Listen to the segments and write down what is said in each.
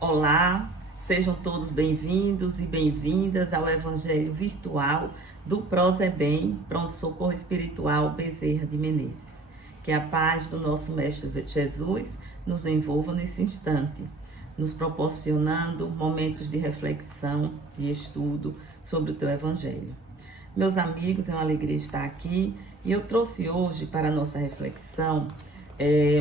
Olá, sejam todos bem-vindos e bem-vindas ao Evangelho Virtual do Prosebem, Pronto Socorro Espiritual Bezerra de Menezes. Que a paz do nosso Mestre Jesus nos envolva nesse instante, nos proporcionando momentos de reflexão, de estudo sobre o teu Evangelho. Meus amigos, é uma alegria estar aqui e eu trouxe hoje para a nossa reflexão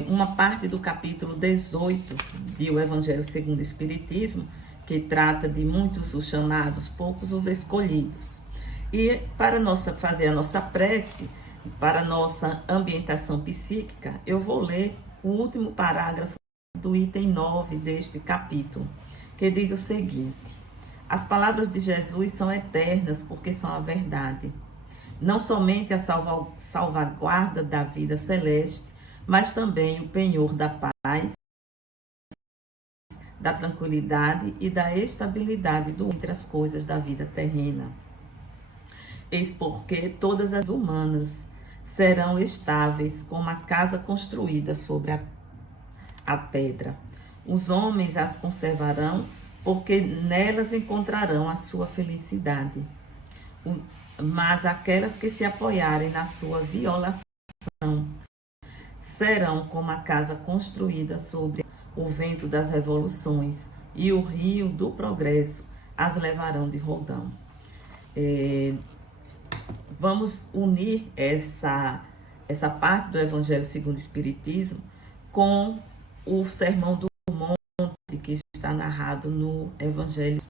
uma parte do capítulo 18 do Evangelho segundo o Espiritismo, que trata de muitos os chamados, poucos os escolhidos. E para fazer a nossa prece, para a nossa ambientação psíquica, eu vou ler o último parágrafo do item 9 deste capítulo, que diz o seguinte: as palavras de Jesus são eternas porque são a verdade. Não somente a salvaguarda da vida celeste, mas também o penhor da paz, da tranquilidade e da estabilidade entre as coisas da vida terrena. Eis porque todas as humanas serão estáveis como a casa construída sobre a pedra. Os homens as conservarão porque nelas encontrarão a sua felicidade. Mas aquelas que se apoiarem na sua violação serão como a casa construída sobre o vento das revoluções, e o rio do progresso as levarão de roldão. Vamos unir essa parte do Evangelho segundo o Espiritismo com o Sermão do Monte, que está narrado no Evangelho,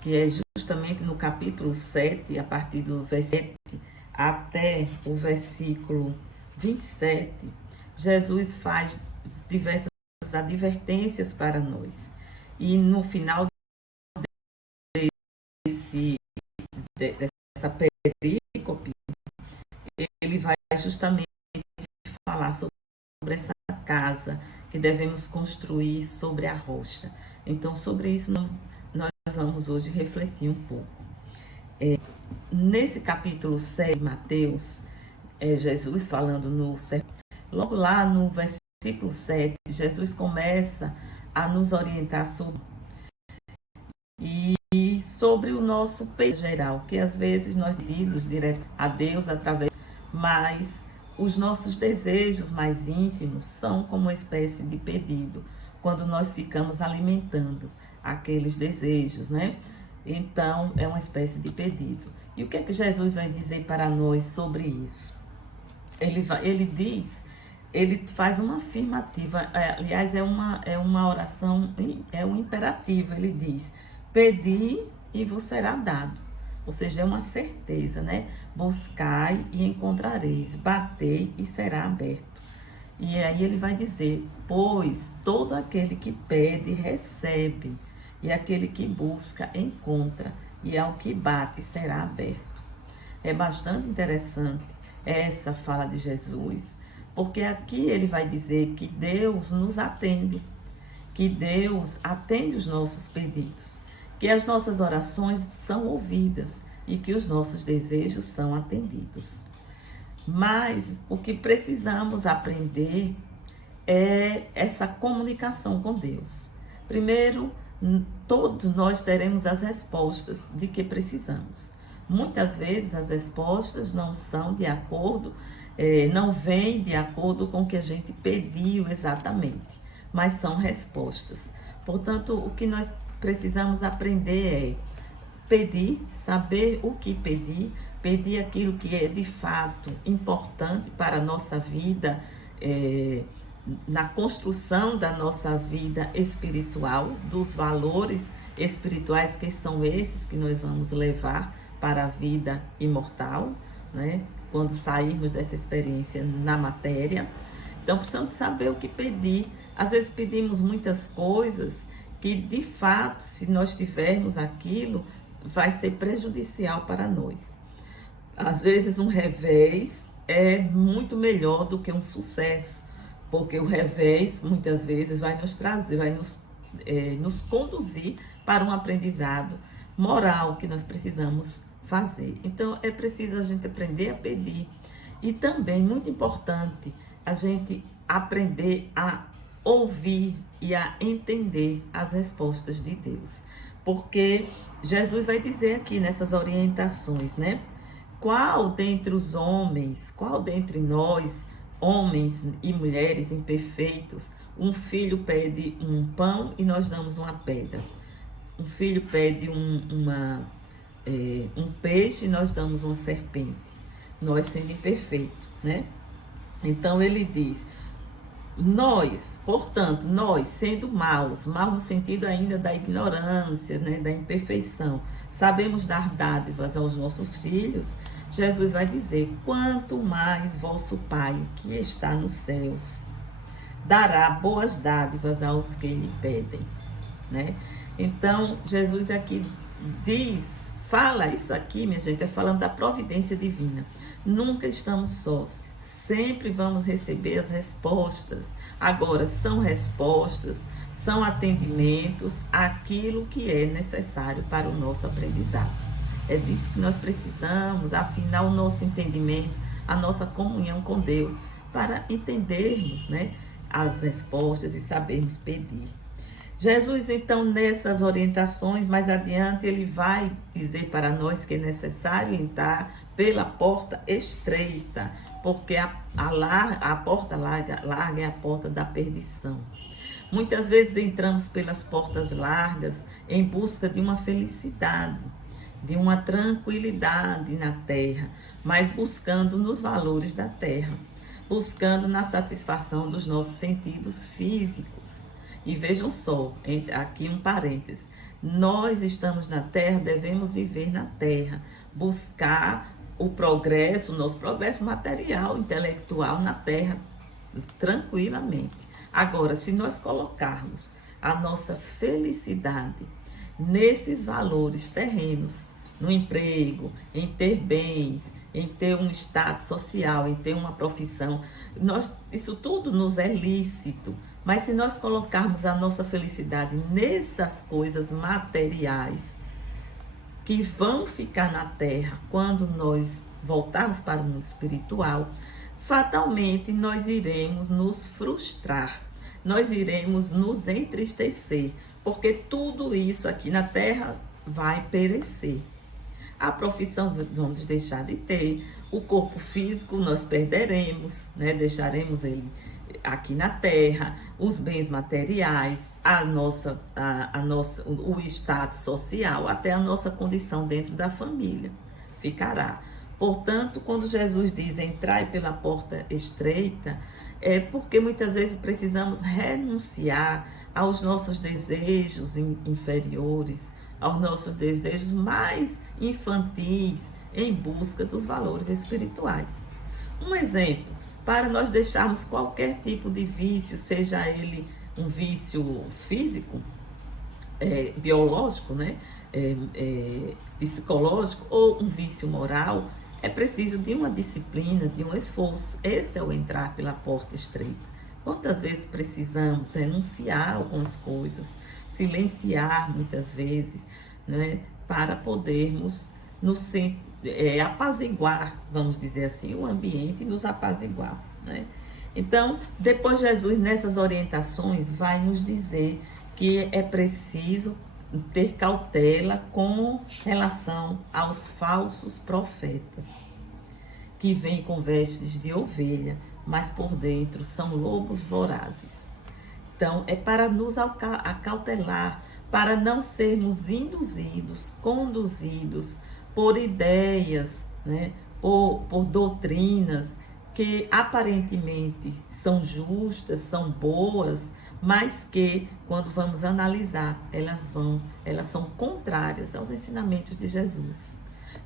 que é justamente no capítulo 7, a partir do versículo 7 até o versículo 27, Jesus faz diversas advertências para nós. E no final dessa perícope, ele vai justamente falar sobre essa casa que devemos construir sobre a rocha. Então, sobre isso, nós vamos hoje refletir um pouco. Nesse capítulo 6 de Mateus, Jesus falando logo lá no versículo 7, Jesus começa a nos orientar sobre o nosso pedido geral, que às vezes nós pedimos direto a Deus através, mas os nossos desejos mais íntimos são como uma espécie de pedido, quando nós ficamos alimentando aqueles desejos, né? Então, é uma espécie de pedido. E o que é que Jesus vai dizer para nós sobre isso? Ele faz uma afirmativa, aliás, é uma oração, é um imperativo. Ele diz: pedi e vos será dado. Ou seja, é uma certeza, né? Buscai e encontrareis, batei e será aberto. E aí ele vai dizer: pois todo aquele que pede, recebe, e aquele que busca, encontra, e ao que bate, será aberto. É bastante interessante essa fala de Jesus, porque aqui ele vai dizer que Deus nos atende, que Deus atende os nossos pedidos, que as nossas orações são ouvidas e que os nossos desejos são atendidos. Mas o que precisamos aprender é essa comunicação com Deus. Primeiro, todos nós teremos as respostas de que precisamos. Muitas vezes as respostas não são de acordo, não vêm de acordo com o que a gente pediu exatamente, mas são respostas. Portanto, o que nós precisamos aprender é pedir, saber o que pedir, pedir aquilo que é de fato importante para a nossa vida, na construção da nossa vida espiritual, dos valores espirituais, que são esses que nós vamos levar para a vida imortal, né? Quando sairmos dessa experiência na matéria. Então, precisamos saber o que pedir. Às vezes pedimos muitas coisas que, de fato, se nós tivermos aquilo, vai ser prejudicial para nós. Às vezes, um revés é muito melhor do que um sucesso, porque o revés, muitas vezes, vai nos trazer, vai nos conduzir para um aprendizado moral que nós precisamos fazer. Então, é preciso a gente aprender a pedir. E também, muito importante, a gente aprender a ouvir e a entender as respostas de Deus. Porque Jesus vai dizer aqui nessas orientações, né? Qual dentre os homens, qual dentre nós, homens e mulheres imperfeitos, um filho pede um pão e nós damos uma pedra? Um filho pede um peixe e nós damos uma serpente? Nós sendo imperfeitos, né? Então ele diz, nós, portanto, nós sendo maus, mal no sentido ainda da ignorância, né, da imperfeição, sabemos dar dádivas aos nossos filhos. Jesus vai dizer, quanto mais vosso Pai que está nos céus dará boas dádivas aos que lhe pedem, né? Então, Jesus aqui diz, fala isso aqui, minha gente, é falando da providência divina. Nunca estamos sós, sempre vamos receber as respostas. Agora, são respostas, são atendimentos àquilo que é necessário para o nosso aprendizado. É disso que nós precisamos, afinar o nosso entendimento, a nossa comunhão com Deus, para entendermos, né, as respostas e sabermos pedir. Jesus, então, nessas orientações, mais adiante, ele vai dizer para nós que é necessário entrar pela porta estreita, porque a porta larga é a porta da perdição. Muitas vezes entramos pelas portas largas em busca de uma felicidade, de uma tranquilidade na terra, mas buscando nos valores da terra, buscando na satisfação dos nossos sentidos físicos. E vejam só, aqui um parêntese, nós estamos na terra, devemos viver na terra, buscar o progresso, o nosso progresso material, intelectual na terra, tranquilamente. Agora, se nós colocarmos a nossa felicidade nesses valores terrenos, no emprego, em ter bens, em ter um status social, em ter uma profissão, isso tudo nos é lícito. Mas se nós colocarmos a nossa felicidade nessas coisas materiais, que vão ficar na terra quando nós voltarmos para o mundo espiritual, fatalmente nós iremos nos frustrar, nós iremos nos entristecer, porque tudo isso aqui na terra vai perecer. A profissão vamos deixar de ter, o corpo físico nós perderemos, né? Deixaremos ele aqui na terra, os bens materiais, o status social, até a nossa condição dentro da família ficará. Portanto, quando Jesus diz entrai pela porta estreita, é porque muitas vezes precisamos renunciar aos nossos desejos inferiores, aos nossos desejos mais infantis, em busca dos valores espirituais. Um exemplo, para nós deixarmos qualquer tipo de vício, seja ele um vício físico, biológico, né? Psicológico ou um vício moral, é preciso de uma disciplina, de um esforço. Esse é o entrar pela porta estreita. Quantas vezes precisamos renunciar a algumas coisas, silenciar muitas vezes, né? Para podermos apaziguar, vamos dizer assim, o ambiente e nos apaziguar, né? Então, depois Jesus, nessas orientações, vai nos dizer que é preciso ter cautela com relação aos falsos profetas, que vêm com vestes de ovelha, mas por dentro são lobos vorazes. Então, é para nos acautelar, para não sermos induzidos, conduzidos por ideias, né, por doutrinas que aparentemente são justas, são boas, mas que, quando vamos analisar, elas são contrárias aos ensinamentos de Jesus.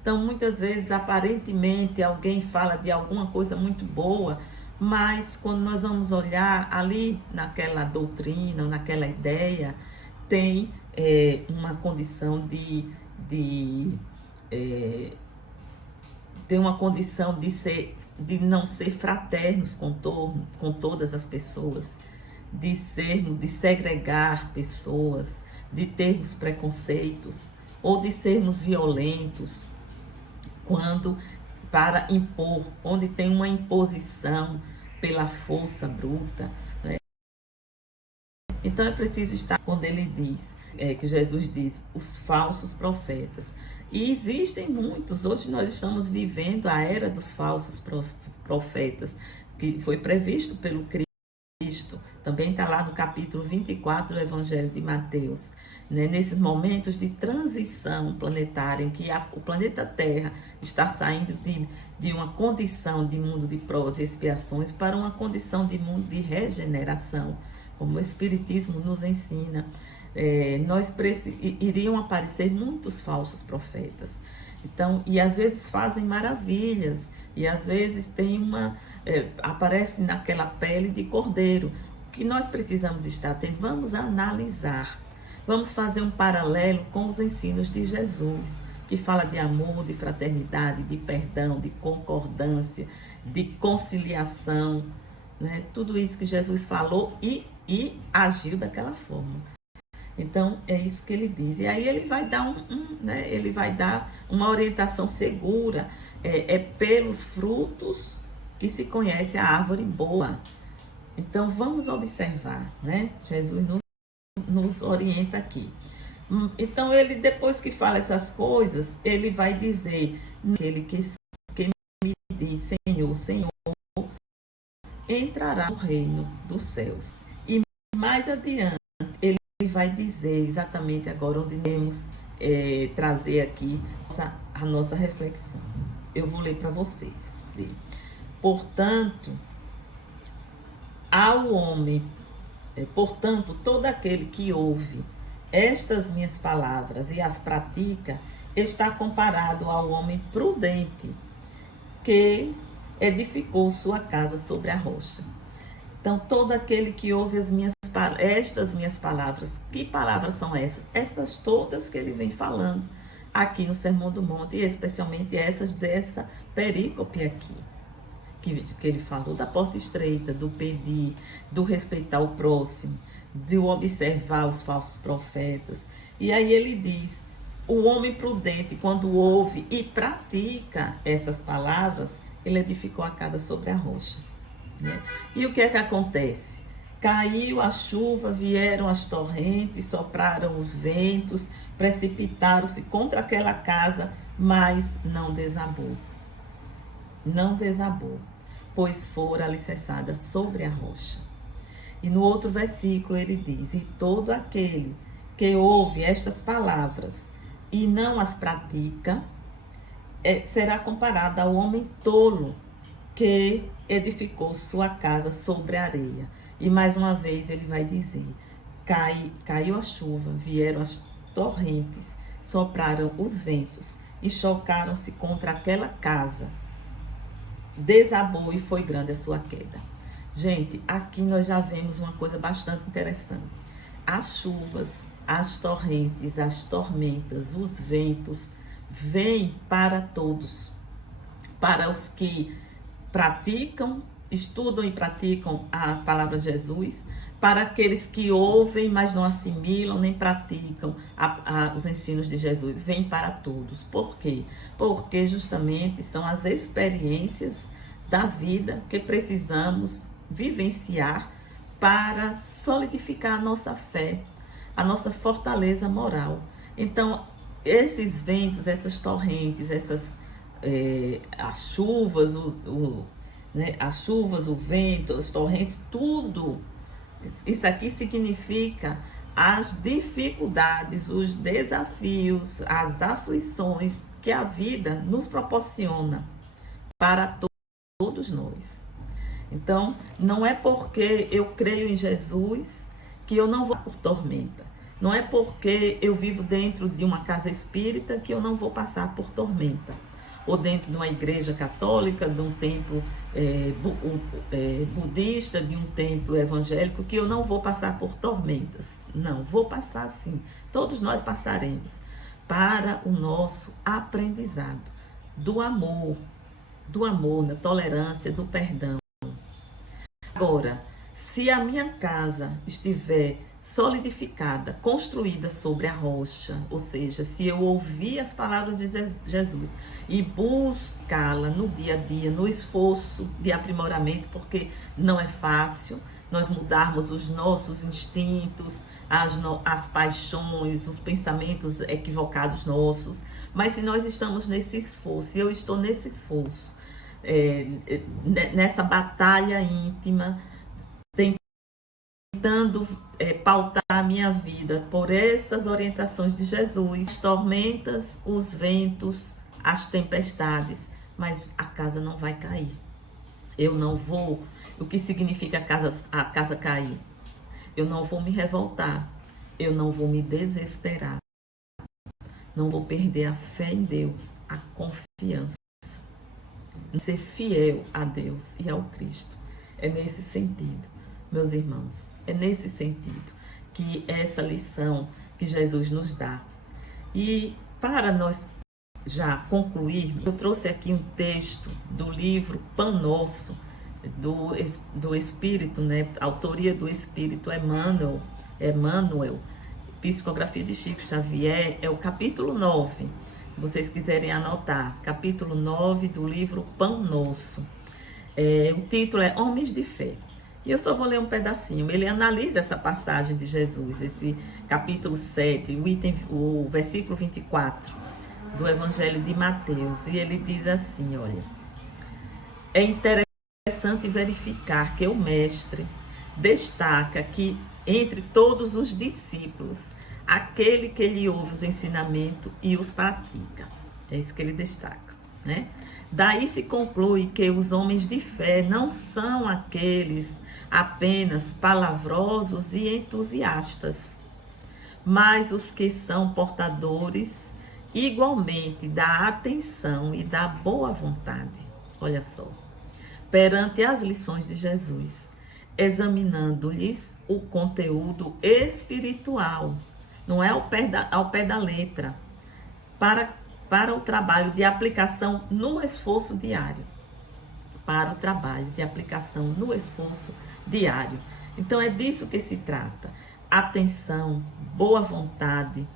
Então, muitas vezes, aparentemente, alguém fala de alguma coisa muito boa, mas quando nós vamos olhar ali naquela doutrina, ou naquela ideia, tem uma condição de não ser fraternos com todas as pessoas, de segregar pessoas, de termos preconceitos ou de sermos violentos para impor, onde tem uma imposição pela força bruta, né? Então é preciso estar quando ele diz, que Jesus diz, os falsos profetas. E existem muitos. Hoje nós estamos vivendo a era dos falsos profetas, que foi previsto pelo Cristo. Também está lá no capítulo 24 do Evangelho de Mateus. Né? Nesses momentos de transição planetária, em que o planeta Terra está saindo de uma condição de mundo de provas e expiações para uma condição de mundo de regeneração, como o Espiritismo nos ensina. Iriam aparecer muitos falsos profetas. Então, e às vezes fazem maravilhas, e às vezes aparece naquela pele de cordeiro. O que nós precisamos estar atentos? Vamos analisar, vamos fazer um paralelo com os ensinos de Jesus, que fala de amor, de fraternidade, de perdão, de concordância, de conciliação, né? Tudo isso que Jesus falou e agiu daquela forma. Então, é isso que ele diz. E aí ele vai dar ele vai dar uma orientação segura. É pelos frutos que se conhece a árvore boa. Então, vamos observar, né? Jesus nos orienta aqui. Então, ele, depois que fala essas coisas, ele vai dizer, aquele que me diz, Senhor, Senhor, entrará no reino dos céus. E mais adiante, ele vai dizer exatamente agora onde devemos trazer aqui a nossa reflexão. Eu vou ler para vocês. Portanto, portanto, todo aquele que ouve estas minhas palavras e as pratica, está comparado ao homem prudente que edificou sua casa sobre a rocha. Então, todo aquele que ouve estas minhas palavras, que palavras são essas? Estas todas que ele vem falando aqui no Sermão do Monte, e especialmente essas dessa perícope aqui, que ele falou da porta estreita, do pedir, do respeitar o próximo, de observar os falsos profetas. E aí ele diz, o homem prudente, quando ouve e pratica essas palavras, ele edificou a casa sobre a rocha. Né? E o que é que acontece? Caiu a chuva, vieram as torrentes, sopraram os ventos, precipitaram-se contra aquela casa, mas não desabou. Não desabou, pois fora alicerçada sobre a rocha. E no outro versículo ele diz, e todo aquele que ouve estas palavras e não as pratica, será comparado ao homem tolo que edificou sua casa sobre a areia. E mais uma vez ele vai dizer, caiu a chuva, vieram as torrentes, sopraram os ventos e chocaram-se contra aquela casa. Desabou e foi grande a sua queda. Gente, aqui nós já vemos uma coisa bastante interessante. As chuvas, as torrentes, as tormentas, os ventos, vêm para todos. Para os que praticam, estudam e praticam a palavra de Jesus, para aqueles que ouvem, mas não assimilam nem praticam os ensinos de Jesus, vem para todos. Por quê? Porque justamente são as experiências da vida que precisamos vivenciar para solidificar a nossa fé, a nossa fortaleza moral. Então, esses ventos, essas torrentes, as chuvas, as chuvas, o vento, as torrentes, tudo isso aqui significa as dificuldades, os desafios, as aflições que a vida nos proporciona para todos nós. Então, não é porque eu creio em Jesus que eu não vou por tormenta. Não é porque eu vivo dentro de uma casa espírita que eu não vou passar por tormenta. Ou dentro de uma igreja católica, de um templo budista, de um templo evangélico, que eu não vou passar por tormentas. Não, vou passar sim. Todos nós passaremos para o nosso aprendizado do amor, da tolerância, do perdão. Agora, se a minha casa estiver solidificada, construída sobre a rocha, ou seja, se eu ouvir as palavras de Jesus e buscá-la no dia a dia, no esforço de aprimoramento, porque não é fácil, nós mudarmos os nossos instintos, as paixões, os pensamentos equivocados nossos. Mas se nós estamos nesse esforço, e eu estou nesse esforço, nessa batalha íntima, tentando pautar a minha vida por essas orientações de Jesus, as tormentas, os ventos, as tempestades, mas a casa não vai cair. Eu não vou. O que significa a casa cair? Eu não vou me revoltar, eu não vou me desesperar, não vou perder a fé em Deus, a confiança, ser fiel a Deus e ao Cristo. É nesse sentido, meus irmãos, é nesse sentido que essa lição que Jesus nos dá. E para nós já concluir, eu trouxe aqui um texto do livro Pão Nosso, do Espírito, né? Autoria do Espírito Emmanuel, Psicografia de Chico Xavier, é o capítulo 9, se vocês quiserem anotar, capítulo 9 do livro Pão Nosso. O título é Homens de Fé. E eu só vou ler um pedacinho. Ele analisa essa passagem de Jesus, esse capítulo 7, o versículo 24 do Evangelho de Mateus. E ele diz assim, olha: é interessante verificar que o mestre destaca que entre todos os discípulos, aquele que lhe ouve os ensinamentos e os pratica. É isso que ele destaca, né? Daí se conclui que os homens de fé não são aqueles apenas palavrosos e entusiastas, mas os que são portadores igualmente da atenção e da boa vontade. Olha só. Perante as lições de Jesus, examinando-lhes o conteúdo espiritual, não é ao pé da letra, para o trabalho de aplicação no esforço diário. Para o trabalho de aplicação no esforço diário. Então é disso que se trata. Atenção, boa vontade,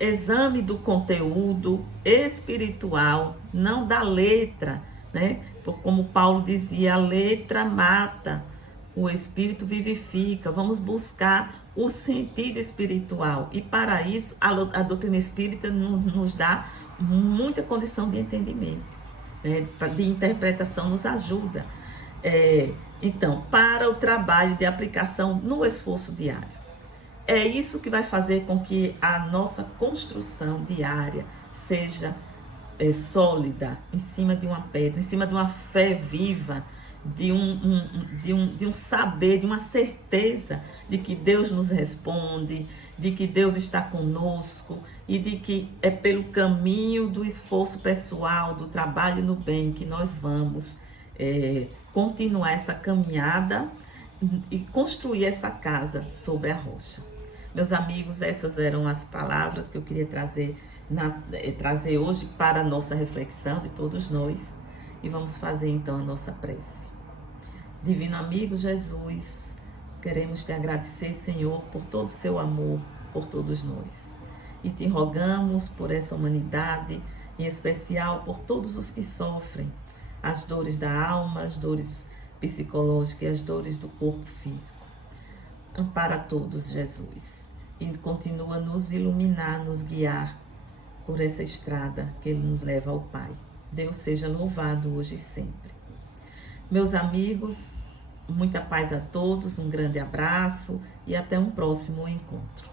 exame do conteúdo espiritual, não da letra, né? Como Paulo dizia, a letra mata, o espírito vivifica. Vamos buscar o sentido espiritual. E para isso, a doutrina espírita nos dá muita condição de entendimento, né? De interpretação, nos ajuda. Então, para o trabalho de aplicação no esforço diário. É isso que vai fazer com que a nossa construção diária seja sólida, em cima de uma pedra, em cima de uma fé viva, de um saber, de uma certeza de que Deus nos responde, de que Deus está conosco e de que é pelo caminho do esforço pessoal, do trabalho no bem, que nós vamos continuar essa caminhada e construir essa casa sobre a rocha. Meus amigos, essas eram as palavras que eu queria trazer hoje para a nossa reflexão de todos nós. E vamos fazer então a nossa prece. Divino amigo Jesus, queremos te agradecer, Senhor, por todo o seu amor por todos nós. E te rogamos por essa humanidade, em especial por todos os que sofrem as dores da alma, as dores psicológicas e as dores do corpo físico. Ampara todos, Jesus, e continua a nos iluminar, nos guiar por essa estrada que Ele nos leva ao Pai. Deus seja louvado hoje e sempre. Meus amigos, muita paz a todos, um grande abraço e até um próximo encontro.